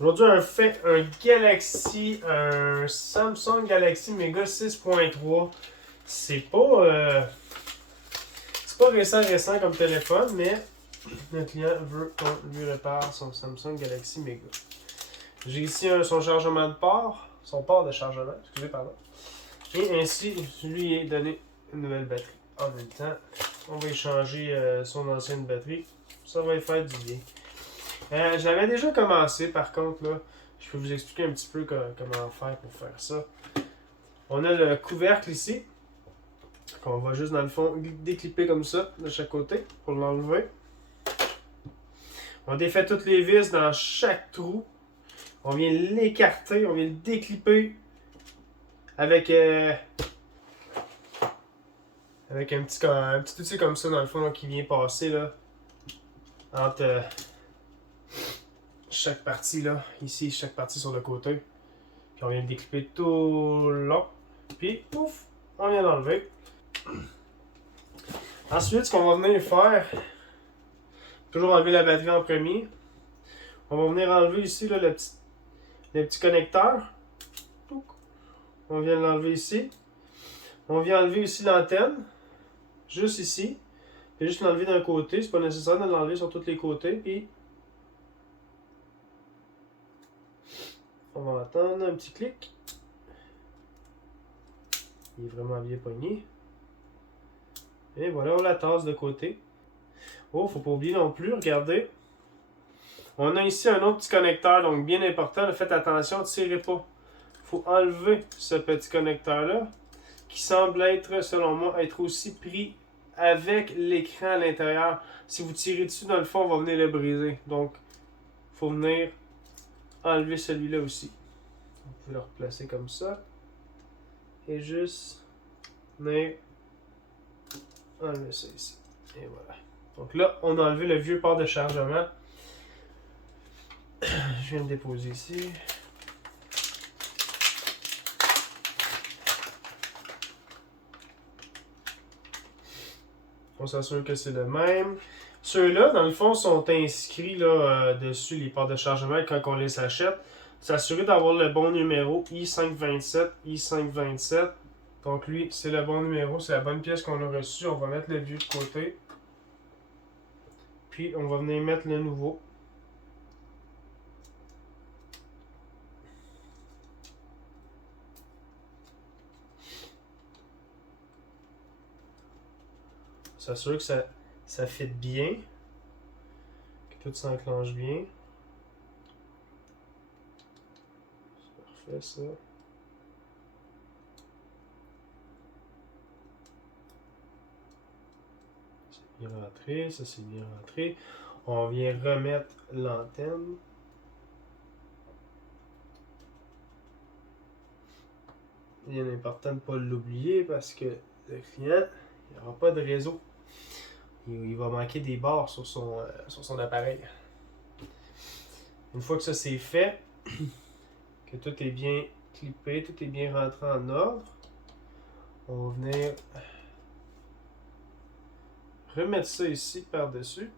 Aujourd'hui, un Samsung Galaxy Mega 6.3. C'est pas récent comme téléphone, mais le client veut qu'on lui répare son Samsung Galaxy Mega. J'ai ici son chargement de port, son port de chargement, excusez, pardon. Et ainsi, je lui ai donné une nouvelle batterie. En même temps, on va échanger son ancienne batterie. Ça va lui faire du bien. J'avais déjà commencé, par contre, là. Je peux vous expliquer un petit peu comment faire pour faire ça. On a le couvercle ici, qu'on va juste, dans le fond, déclipper comme ça, de chaque côté, pour l'enlever. On défait toutes les vis dans chaque trou. On vient l'écarter, on vient le déclipper avec un petit outil comme ça, dans le fond, là, qui vient passer là, entre chaque partie, là, ici, chaque partie sur le côté. Puis on vient le déclipper tout le long. Puis, pouf, on vient l'enlever. Ensuite, ce qu'on va venir faire, toujours enlever la batterie en premier. On va venir enlever ici là, le petit connecteur. On vient l'enlever ici. On vient enlever ici l'antenne. Juste ici. Et juste l'enlever d'un côté. C'est pas nécessaire de l'enlever sur tous les côtés. Puis on va attendre un petit clic. Il est vraiment bien pogné. Et voilà, on la tasse de côté. Oh, faut pas oublier non plus, regardez. On a ici un autre petit connecteur, donc bien important. Faites attention, ne tirez pas. Il faut enlever ce petit connecteur-là, qui semble être, selon moi, être aussi pris avec l'écran à l'intérieur. Si vous tirez dessus, dans le fond, on va venir le briser. Donc, il faut venir enlever celui-là aussi. Vous pouvez le replacer comme ça. Et juste venir enlever ça ici. Et voilà. Donc là, on a enlevé le vieux port de chargement. Je viens de déposer ici. On s'assure que c'est le même. Ceux-là, dans le fond, sont inscrits là, dessus, les ports de chargement, quand on les achète. S'assurer d'avoir le bon numéro I527, I527. Donc lui, c'est le bon numéro, c'est la bonne pièce qu'on a reçue. On va mettre le vieux de côté. Puis on va venir mettre le nouveau. S'assurer que ça fit bien. Que tout s'enclenche bien. C'est parfait ça. C'est bien rentré, ça c'est bien rentré. On vient remettre l'antenne. Bien important de ne pas l'oublier parce que le client, il n'aura pas de réseau. Il va manquer des barres sur son appareil. Une fois que ça c'est fait, que tout est bien clippé, tout est bien rentré en ordre, on va venir remettre ça ici par-dessus.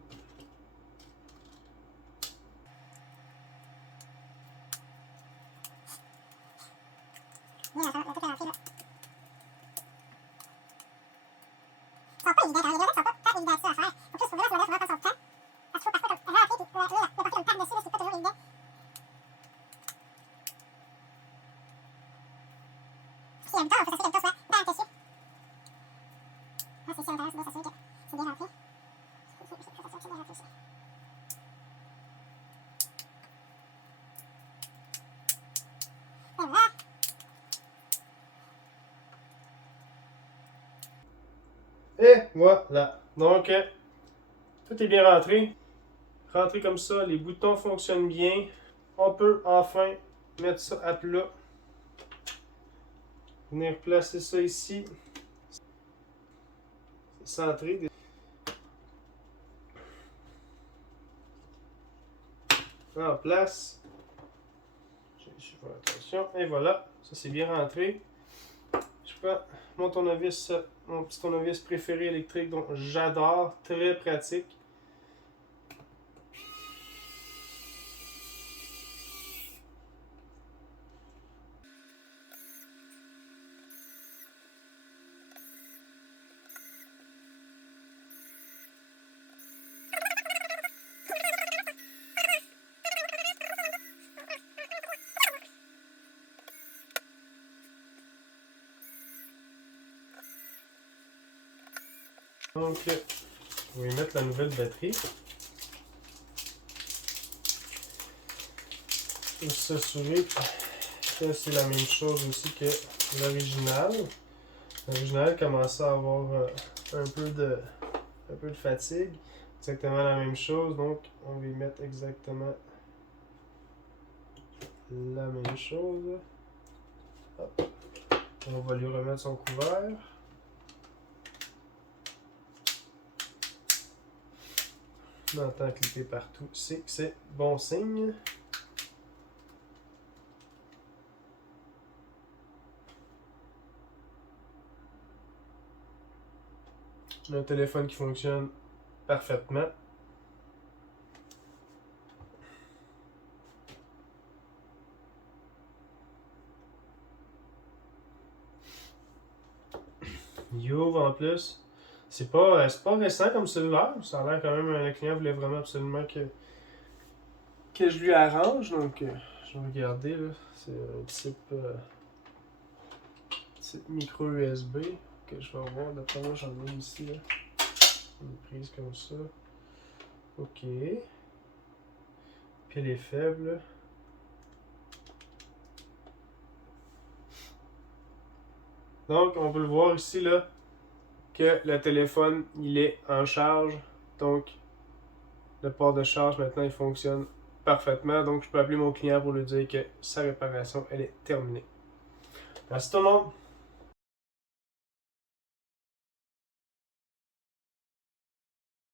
Et voilà. Donc, tout est bien rentré. Rentré comme ça, les boutons fonctionnent bien. On peut enfin mettre ça à plat. Venir placer ça ici. C'est centré. En place. Je fais attention. Et voilà. Ça c'est bien rentré. Je prends mon petit tournevis préféré électrique dont j'adore. Très pratique. Donc, on va y mettre la nouvelle batterie. Pour s'assurer que c'est la même chose aussi que l'original. L'original commençait à avoir un peu de fatigue. Exactement la même chose, donc on va y mettre exactement la même chose. Hop. On va lui remettre son couvert. On entend cliquer partout, c'est que c'est bon signe. Un téléphone qui fonctionne parfaitement. Il ouvre en plus. C'est pas récent comme cellulaire. Ça a l'air quand même, le client voulait vraiment absolument que je lui arrange. Donc, je vais regarder. Là. C'est un type micro USB que je vais avoir. D'après moi, j'en ai ici. Là. Une prise comme ça. Ok. Puis elle est faible. Donc, on peut le voir ici, là, que le téléphone, il est en charge. Donc, le port de charge, maintenant, il fonctionne parfaitement. Donc, je peux appeler mon client pour lui dire que sa réparation, elle est terminée. Merci tout le monde!